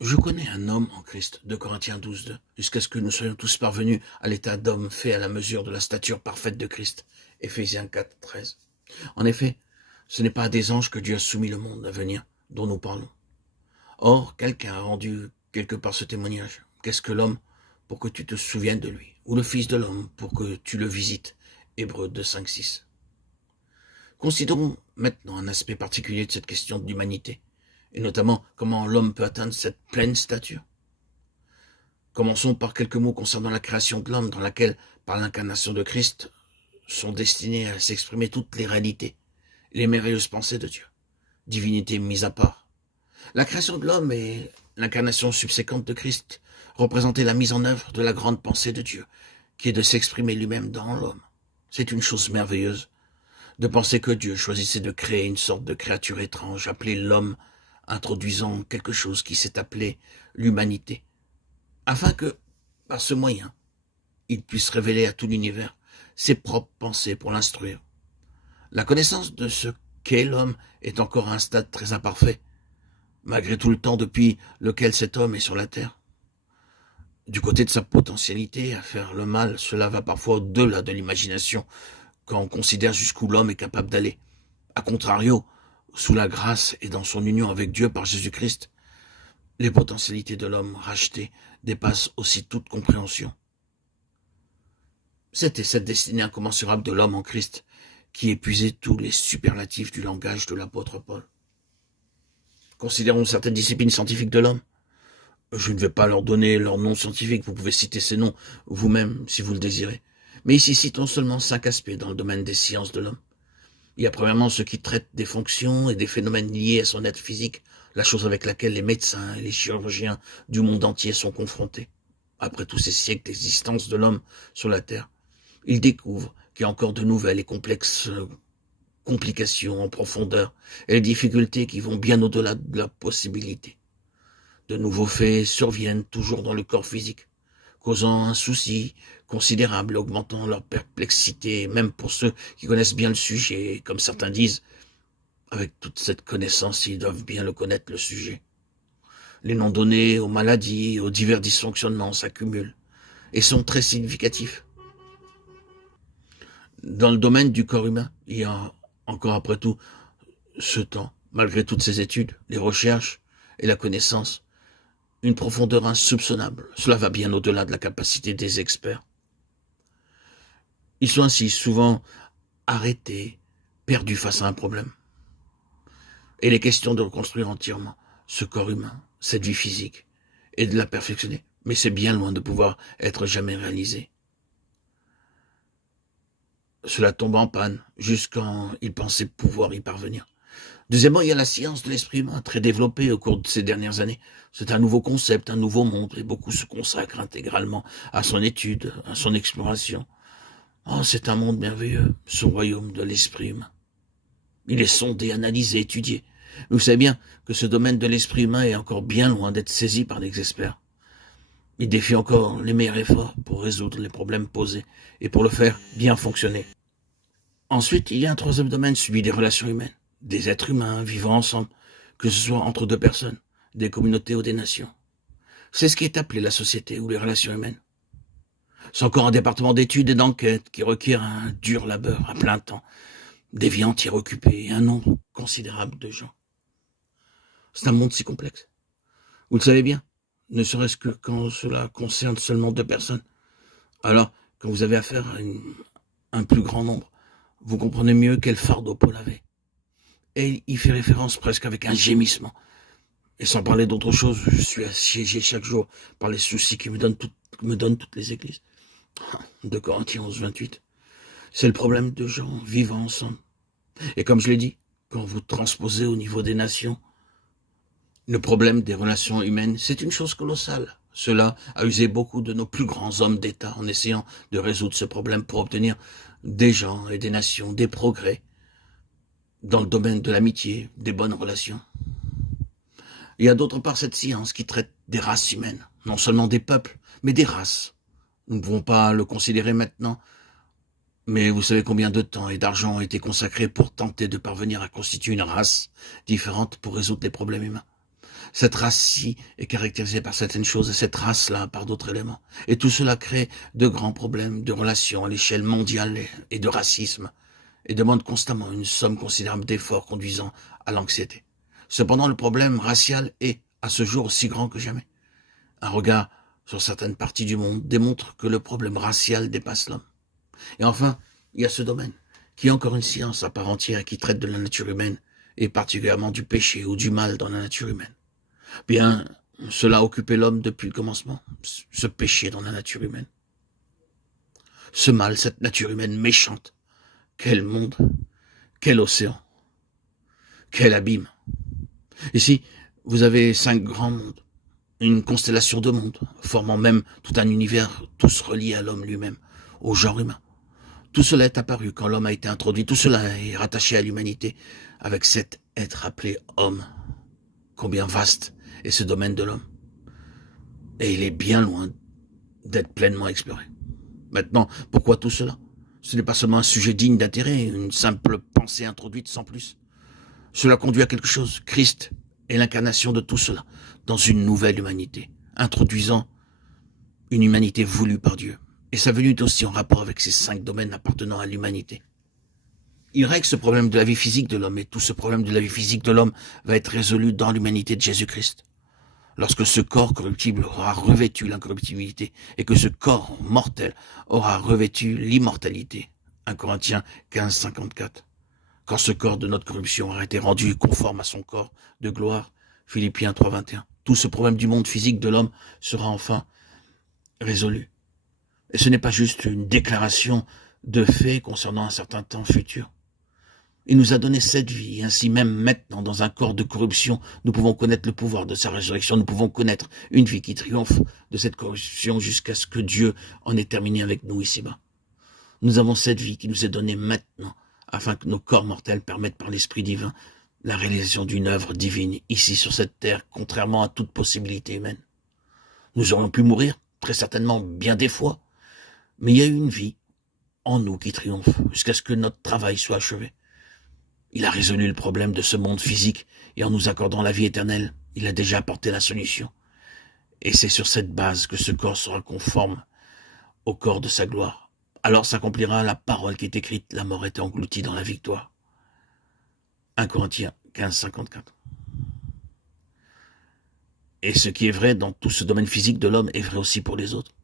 Je connais un homme en Christ, 2 Corinthiens 12:2, jusqu'à ce que nous soyons tous parvenus à l'état d'homme fait à la mesure de la stature parfaite de Christ, Éphésiens 4:13. En effet, ce n'est pas à des anges que Dieu a soumis le monde à venir dont nous parlons. Or, quelqu'un a rendu quelque part ce témoignage. Qu'est-ce que l'homme pour que tu te souviennes de lui, ou le Fils de l'homme pour que tu le visites, Hébreux 2:5-6. Considérons maintenant un aspect particulier de cette question de l'humanité, et notamment comment l'homme peut atteindre cette pleine stature. Commençons par quelques mots concernant la création de l'homme, dans laquelle, par l'incarnation de Christ, sont destinées à s'exprimer toutes les réalités, les merveilleuses pensées de Dieu, divinité mise à part. La création de l'homme et l'incarnation subséquente de Christ représentaient la mise en œuvre de la grande pensée de Dieu, qui est de s'exprimer lui-même dans l'homme. C'est une chose merveilleuse de penser que Dieu choisissait de créer une sorte de créature étrange appelée l'homme, introduisant quelque chose qui s'est appelé l'humanité, afin que, par ce moyen, il puisse révéler à tout l'univers ses propres pensées pour l'instruire. La connaissance de ce qu'est l'homme est encore à un stade très imparfait, malgré tout le temps depuis lequel cet homme est sur la terre. Du côté de sa potentialité à faire le mal, cela va parfois au-delà de l'imagination, quand on considère jusqu'où l'homme est capable d'aller. A contrario, sous la grâce et dans son union avec Dieu par Jésus-Christ, les potentialités de l'homme racheté dépassent aussi toute compréhension. C'était cette destinée incommensurable de l'homme en Christ qui épuisait tous les superlatifs du langage de l'apôtre Paul. Considérons certaines disciplines scientifiques de l'homme. Je ne vais pas leur donner leur nom scientifique, vous pouvez citer ces noms vous-même si vous le désirez. Mais ici, citons seulement 5 aspects dans le domaine des sciences de l'homme. Il y a premièrement ceux qui traitent des fonctions et des phénomènes liés à son être physique, la chose avec laquelle les médecins et les chirurgiens du monde entier sont confrontés. Après tous ces siècles d'existence de l'homme sur la Terre, ils découvrent qu'il y a encore de nouvelles et complexes complications en profondeur et les difficultés qui vont bien au-delà de la possibilité. De nouveaux faits surviennent toujours dans le corps physique, causant un souci considérable et augmentant leur perplexité, même pour ceux qui connaissent bien le sujet, comme certains disent, avec toute cette connaissance, ils doivent bien le connaître, le sujet. Les noms donnés aux maladies et aux divers dysfonctionnements s'accumulent et sont très significatifs. Dans le domaine du corps humain, il y a encore après tout ce temps, malgré toutes ces études, les recherches et la connaissance, une profondeur insoupçonnable. Cela va bien au-delà de la capacité des experts. Ils sont ainsi souvent arrêtés, perdus face à un problème. Et les questions de reconstruire entièrement ce corps humain, cette vie physique, et de la perfectionner. Mais c'est bien loin de pouvoir être jamais réalisé. Cela tombe en panne, jusqu'en ils pensaient pouvoir y parvenir. Deuxièmement, il y a la science de l'esprit humain, très développée au cours de ces dernières années. C'est un nouveau concept, un nouveau monde, et beaucoup se consacrent intégralement à son étude, à son exploration. Oh, c'est un monde merveilleux, ce royaume de l'esprit humain. Il est sondé, analysé, étudié. Mais vous savez bien que ce domaine de l'esprit humain est encore bien loin d'être saisi par des experts. Il défie encore les meilleurs efforts pour résoudre les problèmes posés et pour le faire bien fonctionner. Ensuite, il y a un troisième domaine, celui des relations humaines. Des êtres humains vivant ensemble, que ce soit entre deux personnes, des communautés ou des nations. C'est ce qui est appelé la société ou les relations humaines. C'est encore un département d'études et d'enquête qui requiert un dur labeur à plein temps, des vies entières occupées et un nombre considérable de gens. C'est un monde si complexe. Vous le savez bien, ne serait-ce que quand cela concerne seulement deux personnes. Alors, quand vous avez affaire à un plus grand nombre, vous comprenez mieux quel fardeau Paul avait. Et il fait référence presque avec un gémissement. Et sans parler d'autre chose, je suis assiégé chaque jour par les soucis qui me donnent toutes les églises. 2 Corinthiens 11:28. C'est le problème de gens vivant ensemble. Et comme je l'ai dit, quand vous transposez au niveau des nations, le problème des relations humaines, c'est une chose colossale. Cela a usé beaucoup de nos plus grands hommes d'État en essayant de résoudre ce problème pour obtenir des gens et des nations, des progrès dans le domaine de l'amitié, des bonnes relations. Il y a d'autre part cette science qui traite des races humaines, non seulement des peuples, mais des races. Nous ne pouvons pas le considérer maintenant, mais vous savez combien de temps et d'argent ont été consacrés pour tenter de parvenir à constituer une race différente pour résoudre les problèmes humains. Cette race-ci est caractérisée par certaines choses et cette race-là par d'autres éléments. Et tout cela crée de grands problèmes de relations à l'échelle mondiale et de racisme et demande constamment une somme considérable d'efforts conduisant à l'anxiété. Cependant, le problème racial est, à ce jour, aussi grand que jamais. Un regard sur certaines parties du monde démontre que le problème racial dépasse l'homme. Et enfin, il y a ce domaine, qui est encore une science à part entière qui traite de la nature humaine, et particulièrement du péché ou du mal dans la nature humaine. Bien, cela a occupé l'homme depuis le commencement, ce péché dans la nature humaine. Ce mal, cette nature humaine méchante. Quel monde, quel océan, quel abîme. Ici, vous avez 5 grands mondes, une constellation de mondes, formant même tout un univers, tous reliés à l'homme lui-même, au genre humain. Tout cela est apparu quand l'homme a été introduit, tout cela est rattaché à l'humanité, avec cet être appelé homme. Combien vaste est ce domaine de l'homme. Et il est bien loin d'être pleinement exploré. Maintenant, pourquoi tout cela? Ce n'est pas seulement un sujet digne d'intérêt, une simple pensée introduite sans plus. Cela conduit à quelque chose. Christ est l'incarnation de tout cela, dans une nouvelle humanité, introduisant une humanité voulue par Dieu. Et sa venue est aussi en rapport avec ces 5 domaines appartenant à l'humanité. Il règle ce problème de la vie physique de l'homme, et tout ce problème de la vie physique de l'homme va être résolu dans l'humanité de Jésus-Christ. Lorsque ce corps corruptible aura revêtu l'incorruptibilité, et que ce corps mortel aura revêtu l'immortalité. 1 Corinthiens 15, 54. Quand ce corps de notre corruption aura été rendu conforme à son corps de gloire, Philippiens 3, 21. Tout ce problème du monde physique de l'homme sera enfin résolu. Et ce n'est pas juste une déclaration de fait concernant un certain temps futur. Il nous a donné cette vie, et ainsi même maintenant, dans un corps de corruption, nous pouvons connaître le pouvoir de sa résurrection, nous pouvons connaître une vie qui triomphe de cette corruption jusqu'à ce que Dieu en ait terminé avec nous ici-bas. Nous avons cette vie qui nous est donnée maintenant, afin que nos corps mortels permettent par l'Esprit divin la réalisation d'une œuvre divine ici sur cette terre, contrairement à toute possibilité humaine. Nous aurions pu mourir, très certainement bien des fois, mais il y a eu une vie en nous qui triomphe jusqu'à ce que notre travail soit achevé. Il a résolu le problème de ce monde physique et en nous accordant la vie éternelle, il a déjà apporté la solution. Et c'est sur cette base que ce corps sera conforme au corps de sa gloire. Alors s'accomplira la parole qui est écrite, la mort est engloutie dans la victoire. 1 Corinthiens 15, 54. Et ce qui est vrai dans tout ce domaine physique de l'homme est vrai aussi pour les autres.